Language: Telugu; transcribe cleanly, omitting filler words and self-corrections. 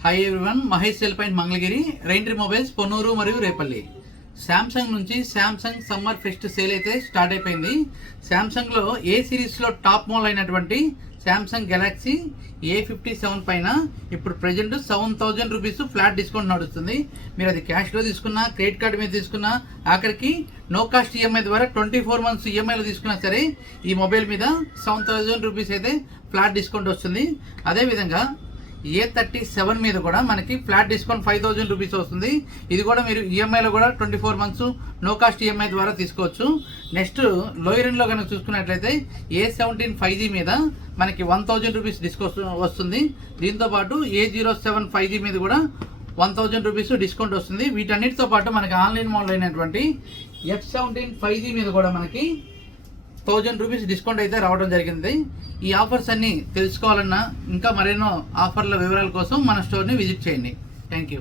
Hi everyone, Mahesh cell point Mangalagiri, Raintree mobiles Ponnuru మరియు రేపల్లి. శాంసంగ్ నుంచి శాంసంగ్ సమ్మర్ ఫెస్ట్ సేల్ అయితే స్టార్ట్ అయిపోయింది. శాంసంగ్లో ఏ సిరీస్లో టాప్ మోడల్ అయినటువంటి శాంసంగ్ గెలాక్సీ A57 పైన ఇప్పుడు ప్రజెంట్ 7,000 రూపీస్ ఫ్లాట్ డిస్కౌంట్ నడుస్తుంది. మీరు అది క్యాష్లో తీసుకున్నా, క్రెడిట్ కార్డు మీద తీసుకున్నా, ఆఖరికి నో కాస్ట్ ఈఎంఐ ద్వారా 24 మంత్స్ ఈఎంఐలో తీసుకున్నా సరే ఈ మొబైల్ మీద 7,000 రూపీస్ అయితే ఫ్లాట్ డిస్కౌంట్ వస్తుంది. అదేవిధంగా A37 మీద కూడా మనకి ఫ్లాట్ డిస్కౌంట్ 5,000 రూపీస్ వస్తుంది. ఇది కూడా మీరు ఈఎంఐలో కూడా 24 మంత్స్ నో కాస్ట్ ఈఎంఐ ద్వారా తీసుకోవచ్చు. నెక్స్ట్ లోయర్ ఎండ్లో కనుక చూసుకున్నట్లయితే A17 5G మీద మనకి 1,000 రూపీస్ డిస్కౌంట్ వస్తుంది. దీంతోపాటు A07 5G మీద కూడా 1,000 రూపీస్ డిస్కౌంట్ వస్తుంది. వీటన్నిటితో పాటు మనకి ఆన్లైన్ మోడల్ అయినటువంటి F17 5G మీద కూడా మనకి 1,000 రూపీస్ డిస్కౌంట్ అయితే రావడం జరిగింది. ఈ ఆఫర్స్ అన్ని తెలుసుకోవాలన్నా ఇంకా మరెన్నో ఆఫర్ల వివరాల కోసం మన స్టోర్ని విజిట్ చేయండి. Thank you.